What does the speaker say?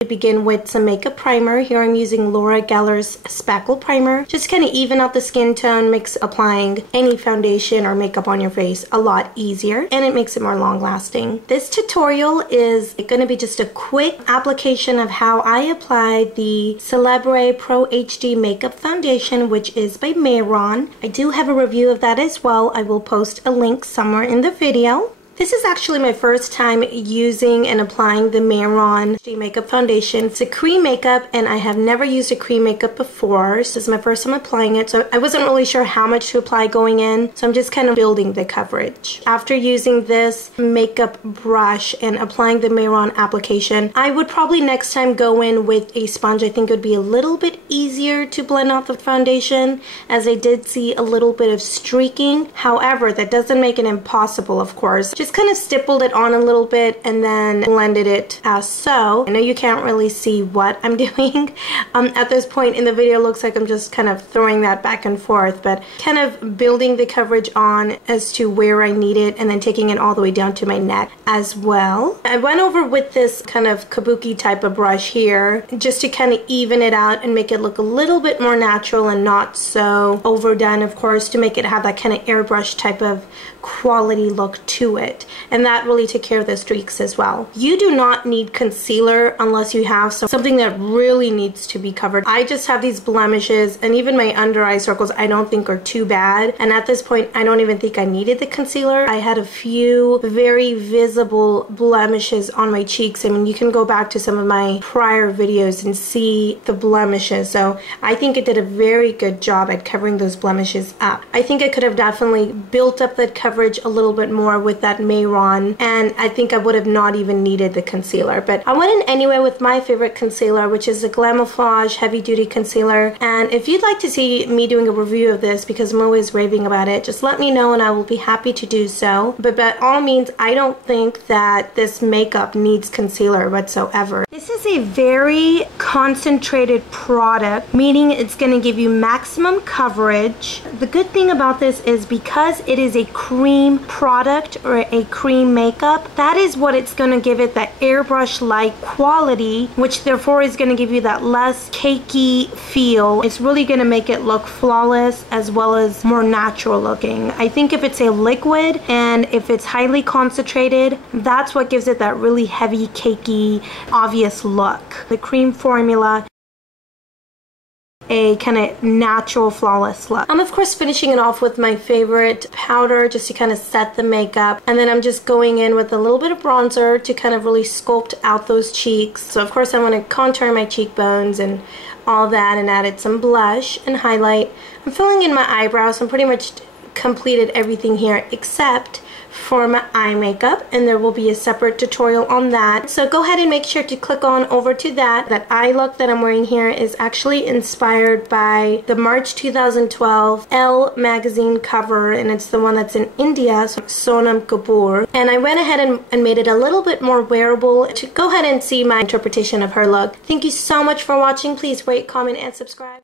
To begin with some makeup primer. Here I'm using Laura Geller's Spackle Primer. Just kind of even out the skin tone, makes applying any foundation or makeup on your face a lot easier, and it makes it more long lasting. This tutorial is going to be just a quick application of how I apply the Celebre Pro HD Makeup Foundation, which is by Mehron. I do have a review of that as well. I will post a link somewhere in the video. This is actually my first time using and applying the Mehron HD Makeup Foundation. It's a cream makeup and I have never used a cream makeup before. So this is my first time applying it. So I wasn't really sure how much to apply going in. So I'm just kind of building the coverage. After using this makeup brush and applying the Mehron application, I would probably next time go in with a sponge. I think it would be a little bit easier to blend out the foundation, as I did see a little bit of streaking. However, that doesn't make it impossible, of course. Just kind of stippled it on a little bit and then blended it as so. I know you can't really see what I'm doing. At this point in the video, it looks like I'm just kind of throwing that back and forth, but kind of building the coverage on as to where I need it and then taking it all the way down to my neck as well. I went over with this kind of kabuki type of brush here just to kind of even it out and make it look a little bit more natural and not so overdone, of course, to make it have that kind of airbrush type of quality look to it. And that really took care of the streaks as well. You do not need concealer unless you have something that really needs to be covered. I just have these blemishes, and even my under eye circles I don't think are too bad. And at this point, I don't even think I needed the concealer. I had a few very visible blemishes on my cheeks. I mean, you can go back to some of my prior videos and see the blemishes. So I think it did a very good job at covering those blemishes up. I think I could have definitely built up that coverage a little bit more with that Mehron, and I think I would have not even needed the concealer. But I went in anyway with my favorite concealer, which is the Glamour Heavy Duty Concealer. And if you'd like to see me doing a review of this, because I'm always raving about it, just let me know and I will be happy to do so. But by all means, I don't think that this makeup needs concealer whatsoever. This is a very concentrated product, meaning it's going to give you maximum coverage. The good thing about this is because it is a cream product or a cream makeup, that is what it's going to give it, that airbrush-like quality, which therefore is going to give you that less cakey feel. It's really going to make it look flawless as well as more natural looking. I think if it's a liquid and if it's highly concentrated, that's what gives it that really heavy, cakey, obvious look. The cream formula, a kind of natural, flawless look. I'm of course finishing it off with my favorite powder just to kind of set the makeup, and then I'm just going in with a little bit of bronzer to kind of really sculpt out those cheeks. So of course I want to contour my cheekbones and all that, and added some blush and highlight. I'm filling in my eyebrows. I'm pretty much completed everything here except for my eye makeup, and there will be a separate tutorial on that. So go ahead and make sure to click on over to that. That eye look that I'm wearing here is actually inspired by the March 2012 Elle magazine cover, and it's the one that's in India, so Sonam Kapoor. And I went ahead and made it a little bit more wearable to go ahead and see my interpretation of her look. Thank you so much for watching. Please rate, comment, and subscribe.